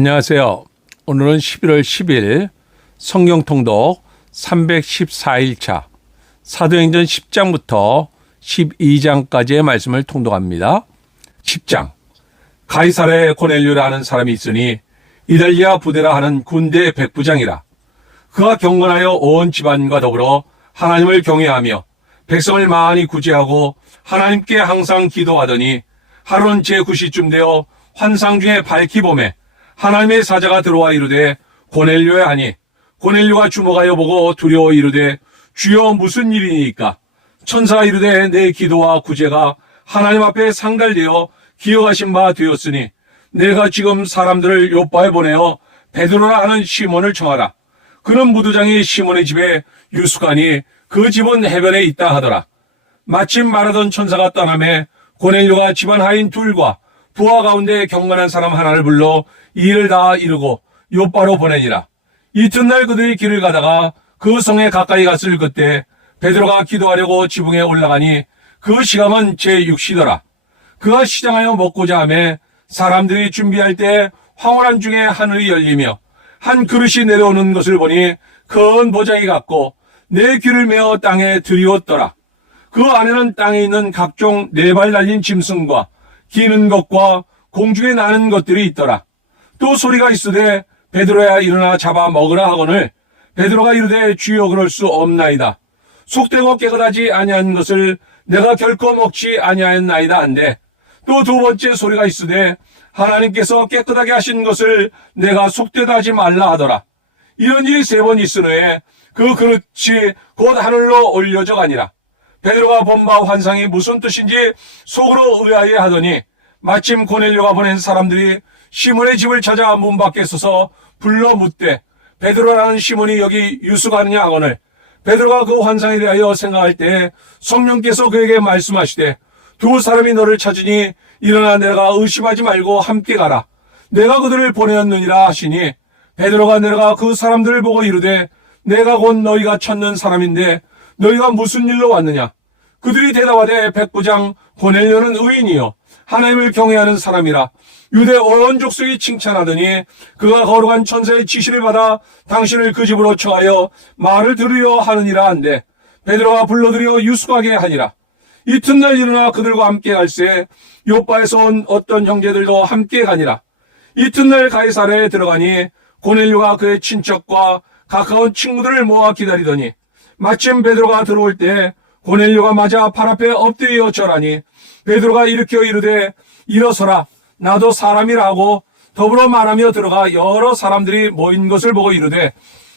안녕하세요. 오늘은 11월 10일 성경 통독 314일차 사도행전 10장부터 12장까지의 말씀을 통독합니다. 10장. 가이사랴에 고넬료라는 사람이 있으니 이달리아 부대라 하는 군대 백부장이라. 그가 경건하여 온 집안과 더불어 하나님을 경외하며 백성을 많이 구제하고 하나님께 항상 기도하더니 하루는 제9시쯤 되어 환상 중에 밝히 보매 하나님의 사자가 들어와 이르되 고넬료야 하니 고넬료가 주목하여 보고 두려워 이르되 주여 무슨 일이니까? 천사가 이르되 내 기도와 구제가 하나님 앞에 상달되어 기억하신 바 되었으니 내가 지금 사람들을 요바에 보내어 베드로라 하는 시몬을 청하라. 그는 무도장이 시몬의 집에 유숙하니 그 집은 해변에 있다 하더라. 마침 말하던 천사가 떠나매 고넬료가 집안 하인 둘과 부하 가운데 경건한 사람 하나를 불러 이 일을 다 이루고 요바로 보내니라. 이튿날 그들이 길을 가다가 그 성에 가까이 갔을 그때 베드로가 기도하려고 지붕에 올라가니 그 시간은 제6시더라. 그가 시장하여 먹고자 하매 사람들이 준비할 때 황홀한 중에 하늘이 열리며 한 그릇이 내려오는 것을 보니 큰 보자기 같고 내 귀를 메어 땅에 들이웠더라. 그 안에는 땅에 있는 각종 네 발 달린 짐승과 기는 것과 공중에 나는 것들이 있더라. 또 소리가 있으되 베드로야 일어나 잡아 먹으라 하거늘 베드로가 이르되 주여 그럴 수 없나이다. 속되고 깨끗하지 아니한 것을 내가 결코 먹지 아니하였나이다 한데 또 두 번째 소리가 있으되 하나님께서 깨끗하게 하신 것을 내가 속되다 하지 말라 하더라. 이런 일이 세 번 있으므에 그 그릇이 곧 하늘로 올려져 가니라. 베드로가 본 바 환상이 무슨 뜻인지 속으로 의아해 하더니 마침 고넬료가 보낸 사람들이 시몬의 집을 찾아 문 밖에 서서 불러 묻되 베드로라는 시몬이 여기 유숙하느냐 하거늘 베드로가 그 환상에 대하여 생각할 때 성령께서 그에게 말씀하시되 두 사람이 너를 찾으니 일어나 내가 의심하지 말고 함께 가라. 내가 그들을 보내었느니라 하시니 베드로가 내려가 그 사람들을 보고 이르되 내가 곧 너희가 찾는 사람인데 너희가 무슨 일로 왔느냐? 그들이 대답하되 백부장 고넬료는 의인이요 하나님을 경외하는 사람이라. 유대 온 족속이 칭찬하더니 그가 거룩한 천사의 지시를 받아 당신을 그 집으로 청하여 말을 들으려 하느니라 한데 베드로가 불러들여 유숙하게 하니라. 이튿날 일어나 그들과 함께 갈새 요바에서 온 어떤 형제들도 함께 가니라. 이튿날 가이사랴에 들어가니 고넬료가 그의 친척과 가까운 친구들을 모아 기다리더니 마침 베드로가 들어올 때 고넬료가 맞아 발 앞에 엎드려 절하니 베드로가 일으켜 이르되 일어서라. 나도 사람이라고 더불어 말하며 들어가 여러 사람들이 모인 것을 보고 이르되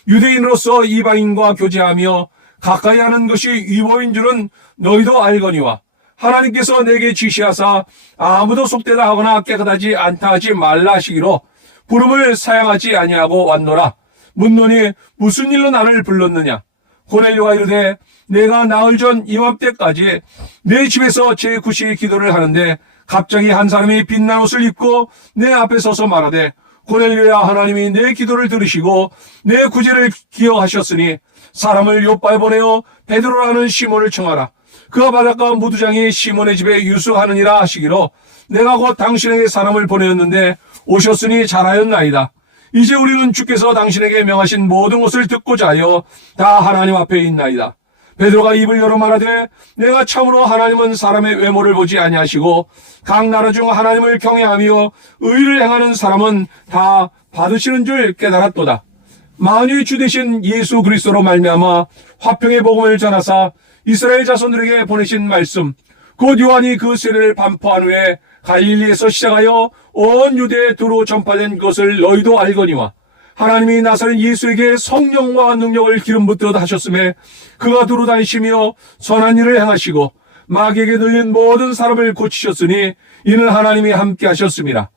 유대인으로서 이방인과 교제하며 가까이 하는 것이 위법인 줄은 너희도 알거니와 하나님께서 내게 지시하사 아무도 속되다 하거나 깨끗하지 않다 하지 말라 하시기로 부름을 사양하지 아니하고 왔노라. 묻노니 무슨 일로 나를 불렀느냐? 고넬료가 이르되 내가 나흘 전 이맘때까지 내 집에서 제9시 기도를 하는데 갑자기 한 사람이 빛난 옷을 입고 내 앞에 서서 말하되 고넬료야 하나님이 내 기도를 들으시고 내 구제를 기억하셨으니 사람을 요바에 보내어 베드로라는 시몬을 청하라. 그가 바닷가 무두장이 시몬의 집에 유숙하느니라 하시기로 내가 곧 당신에게 사람을 보내었는데 오셨으니 잘하였나이다. 이제 우리는 주께서 당신에게 명하신 모든 것을 듣고자 하여 다 하나님 앞에 있나이다. 베드로가 입을 열어 말하되 내가 참으로 하나님은 사람의 외모를 보지 아니하시고 각 나라 중 하나님을 경외하며 의를 행하는 사람은 다 받으시는 줄 깨달았도다. 만유의 주 되신 예수 그리스도로 말미암아 화평의 복음을 전하사 이스라엘 자손들에게 보내신 말씀 곧 요한이 그 세례를 반포한 후에 갈릴리에서 시작하여 온 유대에 두루 전파된 것을 너희도 알거니와 하나님이 나사렛 예수에게 성령과 능력을 기름 붓듯 하셨음에 그가 두루 다니시며 선한 일을 행하시고 마귀에게 들린 모든 사람을 고치셨으니 이는 하나님이 함께 하셨습니다.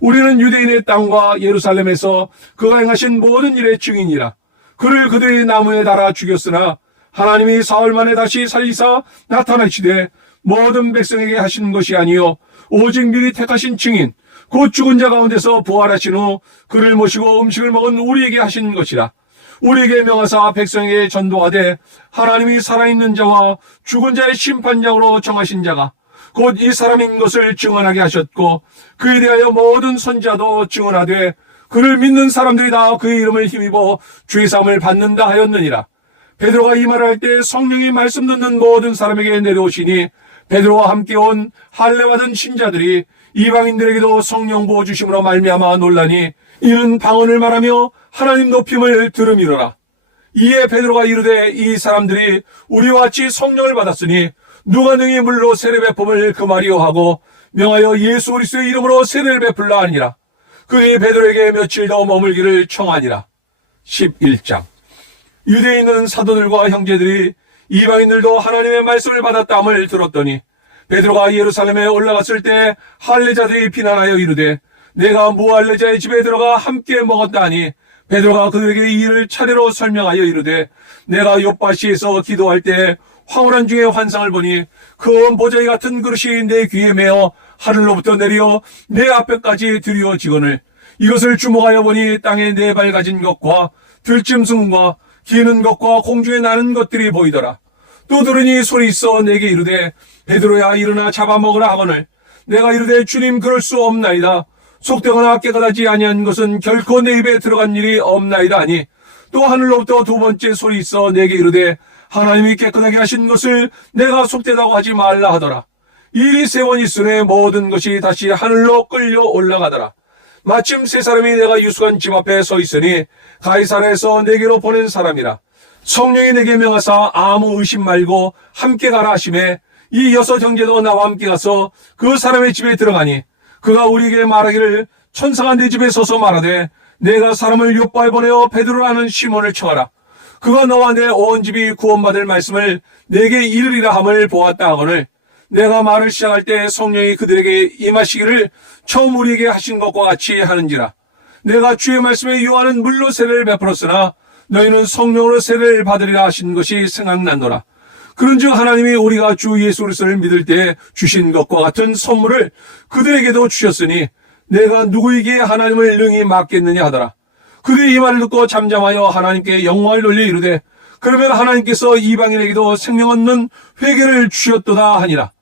우리는 유대인의 땅과 예루살렘에서 그가 행하신 모든 일의 증인이라. 그를 그들이 나무에 달아 죽였으나 하나님이 사흘 만에 다시 살리사 나타나시되 모든 백성에게 하신 것이 아니요 오직 미리 택하신 증인 곧 죽은 자 가운데서 부활하신 후 그를 모시고 음식을 먹은 우리에게 하신 것이라. 우리에게 명하사 백성에게 전도하되 하나님이 살아있는 자와 죽은 자의 심판장으로 정하신 자가 곧 이 사람인 것을 증언하게 하셨고 그에 대하여 모든 선지자도 증언하되 그를 믿는 사람들이 다 그의 이름을 힘입어 죄사함을 받는다 하였느니라. 베드로가 이 말을 할 때 성령이 말씀 듣는 모든 사람에게 내려오시니 베드로와 함께 온 할례받은 신자들이 이방인들에게도 성령 부어 주심으로 말미암아 놀라니 이는 방언을 말하며 하나님 높임을 들음이로라. 이에 베드로가 이르되 이 사람들이 우리와 같이 성령을 받았으니 누가 능히 물로 세례 베품을 금하리요 하고 명하여 예수 그리스도의 이름으로 세례를 베풀라 하니라. 그의 베드로에게 며칠 더 머물기를 청하니라. 11장. 유대에 있는 사도들과 형제들이 이방인들도 하나님의 말씀을 받았다함을 들었더니 베드로가 예루살렘에 올라갔을 때 할례자들이 비난하여 이르되 내가 무할례자의 집에 들어가 함께 먹었다 하니 베드로가 그들에게 이 일을 차례로 설명하여 이르되 내가 욥바시에서 기도할 때 황홀한 중에 환상을 보니 큰 보자기 같은 그릇이 내 귀에 매어 하늘로부터 내려 내 앞에까지 들여지거늘 이것을 주목하여 보니 땅에 네 발 가진 것과 들짐승과 기는 것과 공중에 나는 것들이 보이더라. 또 들으니 소리 있어 내게 이르되 베드로야 일어나 잡아먹으라 하거늘 내가 이르되 주님 그럴 수 없나이다. 속되거나 깨끗하지 아니한 것은 결코 내 입에 들어간 일이 없나이다 하니 또 하늘로부터 두 번째 소리 있어 내게 이르되 하나님이 깨끗하게 하신 것을 내가 속되다고 하지 말라 하더라. 일이 세 번 있으니 모든 것이 다시 하늘로 끌려 올라가더라. 마침 세 사람이 내가 유숙한 집 앞에 서 있으니 가이사랴에서 내게로 보낸 사람이라. 성령이 내게 명하사 아무 의심 말고 함께 가라 하시매 이 여섯 형제도 나와 함께 가서 그 사람의 집에 들어가니 그가 우리에게 말하기를 천사가 내 집에 서서 말하되 내가 사람을 욥바에 보내어 베드로라는 시몬을 청하라. 그가 너와 내 온 집이 구원받을 말씀을 내게 이르리라 함을 보았다 하거늘 내가 말을 시작할 때 성령이 그들에게 임하시기를 처음 우리에게 하신 것과 같이 하는지라. 내가 주의 말씀에 요한은 물로 세례를 베풀었으나 너희는 성령으로 세례를 받으리라 하신 것이 생각난노라. 그런즉 하나님이 우리가 주 예수 그리스도를 믿을 때 주신 것과 같은 선물을 그들에게도 주셨으니 내가 누구에게 하나님을 능히 맡겠느냐 하더라. 그들이 이 말을 듣고 잠잠하여 하나님께 영광을 돌려 이르되 그러면 하나님께서 이방인에게도 생명 얻는 회개를 주셨도다 하니라.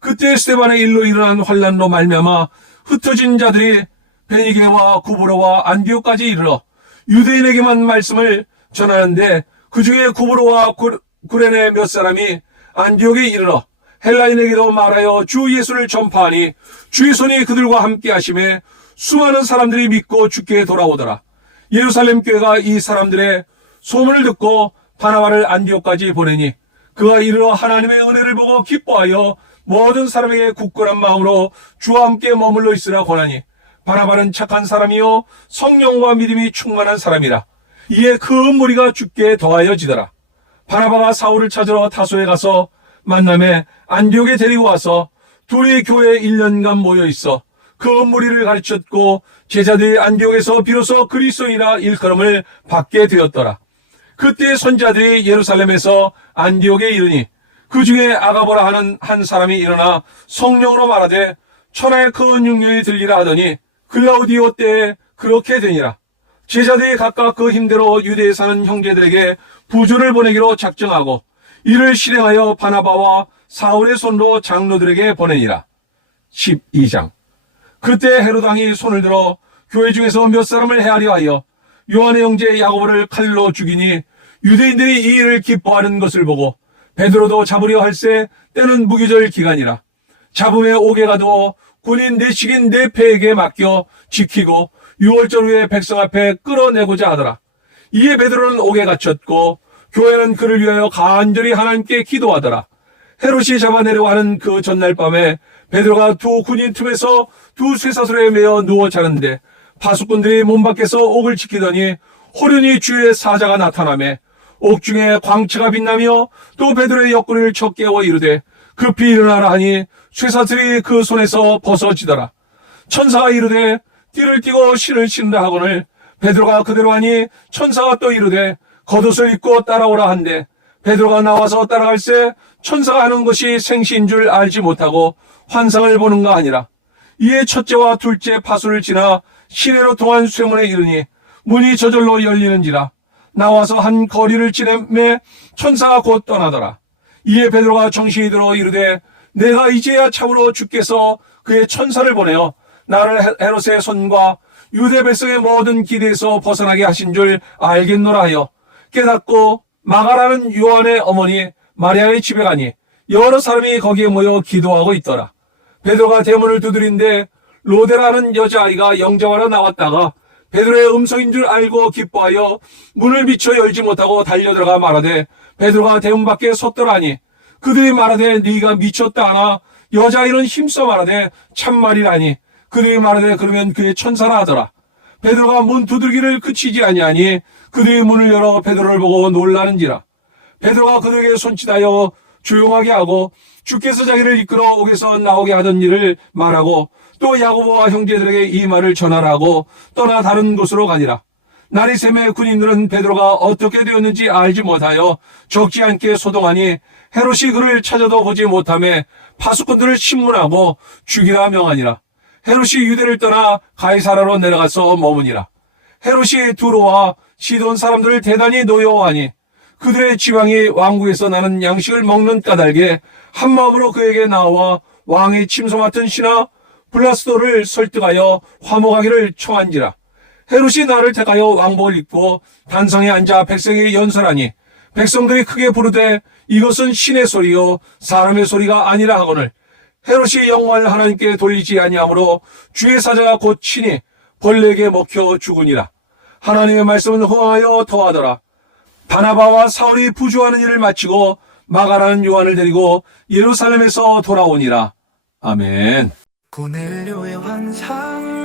그때 스데반의 일로 일어난 환란으로 말미암아 흩어진 자들이 베니게와 구브로와 안디옥까지 이르러 유대인에게만 말씀을 전하는데 그 중에 구브로와 구레네 몇 사람이 안디옥에 이르러 헬라인에게도 말하여 주 예수를 전파하니 주의 손이 그들과 함께 하심에 수많은 사람들이 믿고 주께 돌아오더라. 예루살렘 교회가 이 사람들의 소문을 듣고 바나바를 안디옥까지 보내니 그가 이르러 하나님의 은혜를 보고 기뻐하여 모든 사람에게 굳건한 마음으로 주와 함께 머물러 있으라 권하니 바나바는 착한 사람이요 성령과 믿음이 충만한 사람이라. 이에 큰 무리가 주께 더하여지더라. 바나바가 사울을 찾으러 다소에 가서 만남에 안디옥에 데리고 와서 둘이 교회에 1년간 모여 있어 그 무리를 가르쳤고 제자들이 안디옥에서 비로소 그리스도인이라 일컬음을 받게 되었더라. 그때 선지자들이 예루살렘에서 안디옥에 이르니 그 중에 아가보라 하는 한 사람이 일어나 성령으로 말하되 천하의 큰 흉년이 들리라 하더니 글라우디오 때에 그렇게 되니라. 제자들이 각각 그 힘대로 유대에 사는 형제들에게 부조를 보내기로 작정하고 이를 실행하여 바나바와 사울의 손으로 장로들에게 보내니라. 12장. 그때 헤롯 왕이 손을 들어 교회 중에서 몇 사람을 헤아려 하여 요한의 형제 야고보를 칼로 죽이니 유대인들이 이 일을 기뻐하는 것을 보고 베드로도 잡으려 할세 때는 무기절 기간이라. 잡음에 옥에 가두어 군인 내식인 네 패에게 맡겨 지키고 6월절 후에 백성 앞에 끌어내고자 하더라. 이에 베드로는 옥에 갇혔고 교회는 그를 위하여 간절히 하나님께 기도하더라. 헤롯이 잡아내려고 하는 그 전날 밤에 베드로가 두 군인 틈에서 두 쇠사슬에 매어 누워 자는데 파수꾼들이 문 밖에서 옥을 지키더니 호련히 주의 사자가 나타나매 옥 중에 광채가 빛나며 또 베드로의 옆구리를 쳐 깨워 이르되 급히 일어나라 하니 쇠사슬이 그 손에서 벗어지더라. 천사가 이르되 띠를 띠고 신을 신으라 하거늘 베드로가 그대로 하니 천사가 또 이르되 겉옷을 입고 따라오라 한데 베드로가 나와서 따라갈새 천사가 하는 것이 생시인 줄 알지 못하고 환상을 보는가 하니라. 이에 첫째와 둘째 파수를 지나 시내로 통한 쇠문에 이르니 문이 저절로 열리는지라. 나와서 한 거리를 지내매 천사가 곧 떠나더라. 이에 베드로가 정신이 들어 이르되 내가 이제야 참으로 주께서 그의 천사를 보내어 나를 헤롯의 손과 유대 백성의 모든 기대에서 벗어나게 하신 줄 알겠노라 하여 깨닫고 마가라는 요한의 어머니 마리아의 집에 가니 여러 사람이 거기에 모여 기도하고 있더라. 베드로가 대문을 두드린데 로데라는 여자아이가 영접하러 나왔다가 베드로의 음성인 줄 알고 기뻐하여 문을 미쳐 열지 못하고 달려들어가 말하되 베드로가 대문 밖에 섰더라니 그들이 말하되 네가 미쳤다 하나 여자아이는 힘써 말하되 참말이라니 그들이 말하되 그러면 그의 천사라 하더라. 베드로가 문 두들기를 그치지 아니하니 그들이 문을 열어 베드로를 보고 놀라는지라. 베드로가 그들에게 손짓하여 조용하게 하고 주께서 자기를 이끌어 옥에서 나오게 하던 일을 말하고 또 야고보와 형제들에게 이 말을 전하라 하고 떠나 다른 곳으로 가니라. 날이 새매 군인들은 베드로가 어떻게 되었는지 알지 못하여 적지 않게 소동하니 헤롯이 그를 찾아도 보지 못하며 파수꾼들을 신문하고 죽이라 명하니라. 헤롯이 유대를 떠나 가이사라로 내려가서 머무니라. 헤롯이 두로와 시돈 사람들을 대단히 노여워하니 그들의 지왕이 왕국에서 나는 양식을 먹는 까닭에 한마음으로 그에게 나와 왕의 침소 맡은 신하 블라스도를 설득하여 화목하기를 청한지라. 헤롯이 나를 택하여 왕복을 입고 단상에 앉아 백성에게 연설하니 백성들이 크게 부르되 이것은 신의 소리요 사람의 소리가 아니라 하거늘 헤롯이 영광을 하나님께 돌리지 아니하므로 주의 사자가 곧 친히 벌레에게 먹혀 죽으니라. 하나님의 말씀은 흥하여 더하더라. 바나바와 사울이 부주하는 일을 마치고 마가라는 요한을 데리고 예루살렘에서 돌아오니라. 아멘. 고넬료의 환상.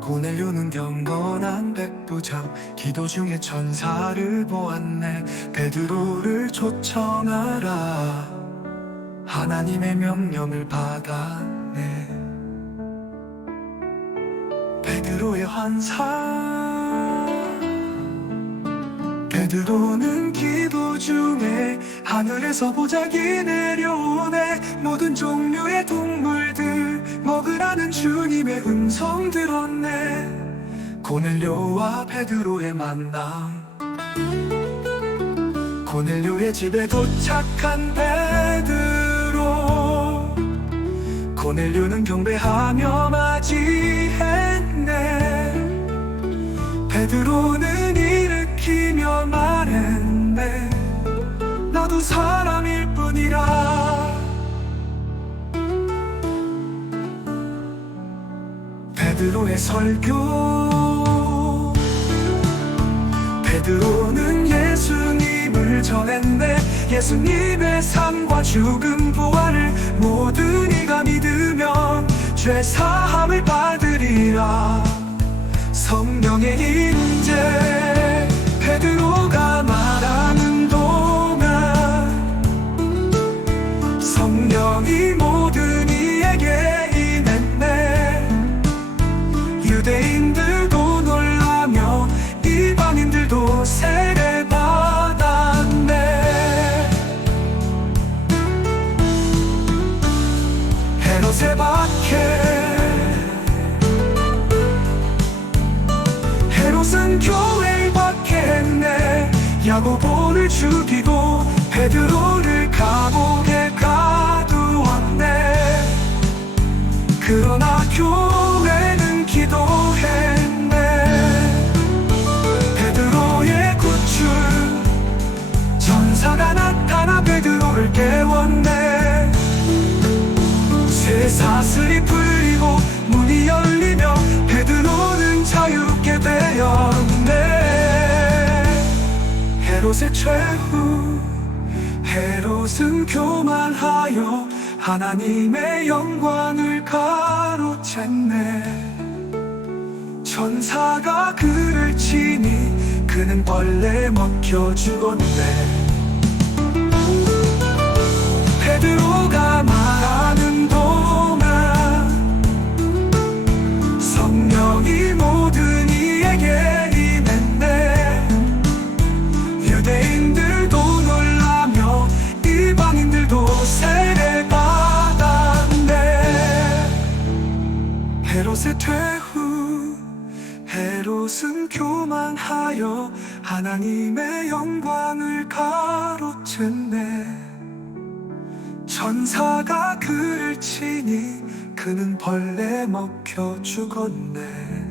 고넬료는 경건한 백부장, 기도 중에 천사를 보았네. 베드로를 초청하라, 하나님의 명령을 받았네. 베드로의 환상. 베드로는 기도 중에 하늘에서 보자기 내려오네. 모든 종류의 동물들 먹으라는 주님의 음성 들었네. 고넬료와 베드로의 만남. 고넬료의 집에 도착한 베드로, 고넬료는 경배하며 맞이했네. 베드로는 일으키며 말했네. 나도 사람일 뿐이라. 베드로의 설교. 베드로는 예수님을 전했네. 예수님의 삶과 죽음 부활을 모든 이가 믿으면 죄 사함을 받으리라. 성령의 인재. 베드로가 말하는 동안 성령이 모든 이에게 임했네. 유대인들도 놀라며 이방인들도 세례받았네. 헤롯의 박해. 헤롯은 교회를 박해했네. 야고보를 죽이고 베드로를 감옥에 가두었네. 그러나 교회는 기도했네. 베드로의 구출. 천사가 나타나 베드로를 깨웠네. 쇠사슬이 풀리고 문이 열리며 베드로는 자유롭게 되었네. 헤롯의 최후. 헤롯은 교만하여 하나님의 영광을 가로챘네. 천사가 그를 치니 그는 벌레에 먹혀 죽었네. 베드로가 말하는 동안 성령이 모든 이에게 임했네. 유대인들도 놀라며 이방인들도 세례받았네. 헤롯의 퇴후. 헤롯은 교만하여 하나님의 영광을 가로챘네. 천사가 그를 치니 그는 벌레 먹혀 죽었네.